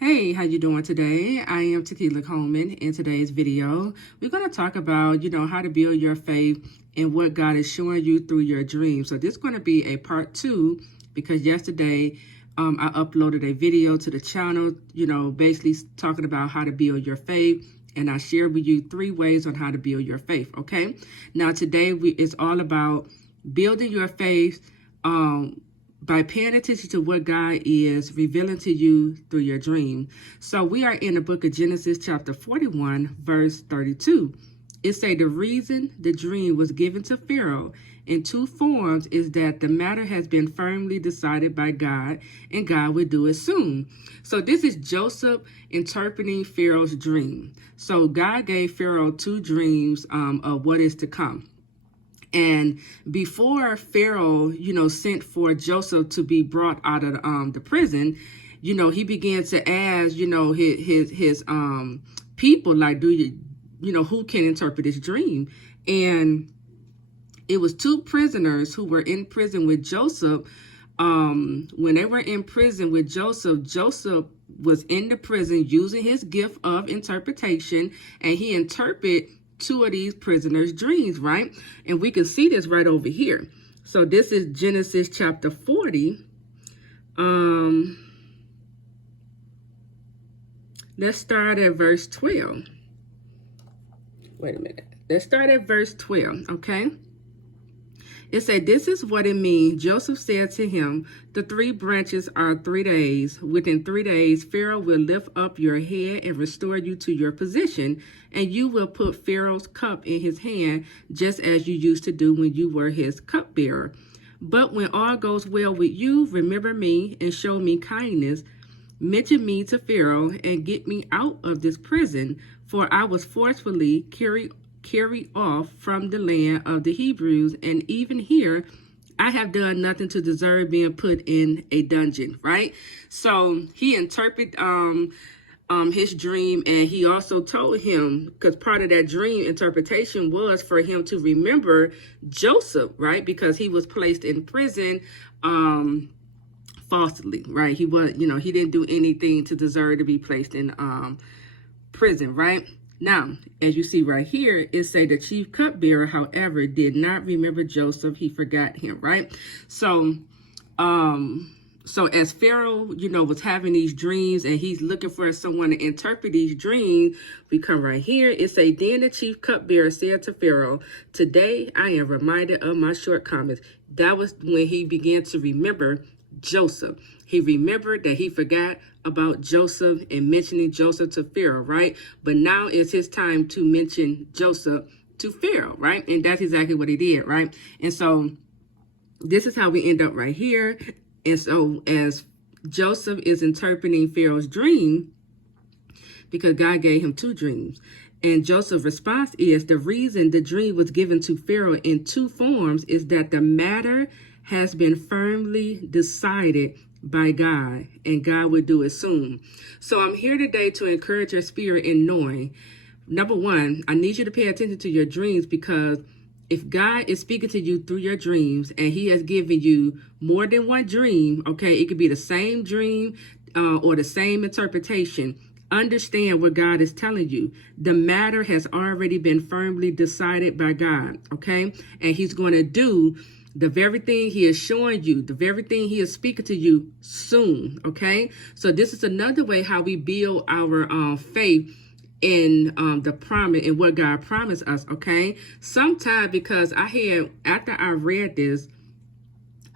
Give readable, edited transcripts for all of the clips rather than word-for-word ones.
Hey, how you doing today? I am Tequila Coleman. In today's video, we're going to talk about, how to build your faith and what God is showing you through your dreams. So this is going to be a part 2 because yesterday I uploaded a video to the channel, basically talking about how to build your faith. And I shared with you 3 ways on how to build your faith, okay? Now today it's all about building your faith by paying attention to what God is revealing to you through your dream. So we are in the book of Genesis chapter 41, verse 32. It say the reason the dream was given to Pharaoh in 2 forms is that the matter has been firmly decided by God and God will do it soon. So this is Joseph interpreting Pharaoh's dream. So God gave Pharaoh 2 dreams of what is to come. And before Pharaoh, sent for Joseph to be brought out of the prison, he began to ask, his people, like, who can interpret this dream? And it was 2 prisoners who were in prison with Joseph. When they were in prison with Joseph, Joseph was in the prison using his gift of interpretation, and he interpreted 2 of these prisoners' dreams, right? And we can see this right over here. So this is Genesis chapter 40. Let's start at verse 12. Wait a minute. Let's start at verse 12, okay? It said, this is what it means. Joseph said to him, the 3 branches are 3 days. Within 3 days, Pharaoh will lift up your head and restore you to your position, and you will put Pharaoh's cup in his hand, just as you used to do when you were his cupbearer. But when all goes well with you, remember me and show me kindness. Mention me to Pharaoh and get me out of this prison, for I was forcefully carried off from the land of the Hebrews, and even here I have done nothing to deserve being put in a dungeon, right? So he interpreted his dream, and he also told him, because part of that dream interpretation was for him to remember Joseph, right? Because he was placed in prison falsely, right? He was, he didn't do anything to deserve to be placed in prison, right? Now, as you see right here, it say the chief cupbearer, however, did not remember Joseph. He forgot him, right? So as Pharaoh, was having these dreams and he's looking for someone to interpret these dreams, we come right here. It say, then the chief cupbearer said to Pharaoh, today I am reminded of my shortcomings. That was when he began to remember Joseph. He remembered that he forgot about Joseph and mentioning Joseph to Pharaoh, right? But now it's his time to mention Joseph to Pharaoh, right? And that's exactly what he did, right? And so this is how we end up right here. And so as Joseph is interpreting Pharaoh's dream, because God gave him 2 dreams, and Joseph's response is, the reason the dream was given to Pharaoh in 2 forms is that the matter has been firmly decided by God, and God will do it soon. So I'm here today to encourage your spirit in knowing, number 1, I need you to pay attention to your dreams, because if God is speaking to you through your dreams and he has given you more than 1 dream, okay, it could be the same dream or the same interpretation. Understand what God is telling you. The matter has already been firmly decided by God, okay? And he's going to do the very thing he is showing you, the very thing he is speaking to you soon, okay? So this is another way how we build our faith in the promise and what God promised us, okay? Sometimes, because after I read this,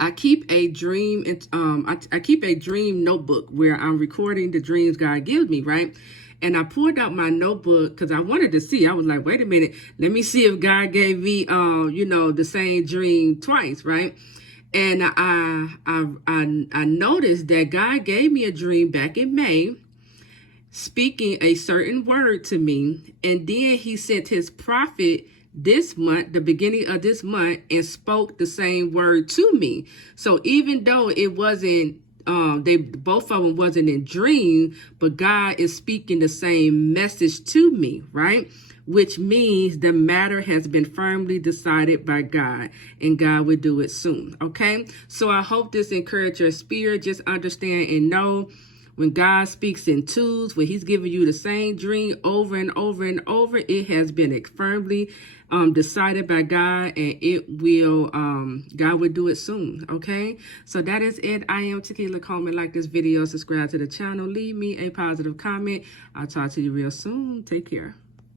I keep a dream, I keep a dream notebook where I'm recording the dreams God gives me, right? And I pulled out my notebook because I wanted to see. I was like, wait a minute, let me see if God gave me, the same dream twice, right? And I noticed that God gave me a dream back in May, speaking a certain word to me, and then he sent his prophet this month, the beginning of this month, and spoke the same word to me. So even though it wasn't, both of them wasn't in dream, but God is speaking the same message to me, right? Which means the matter has been firmly decided by God, and God will do it soon, okay? So I hope this encourages your spirit. Just understand and know When God speaks in twos, when he's giving you the same dream over and over and over, it has been firmly decided by God, and it will, God will do it soon, okay? So that is it. I am Tequila Coleman. Like this video, subscribe to the channel, leave me a positive comment. I'll talk to you real soon. Take care.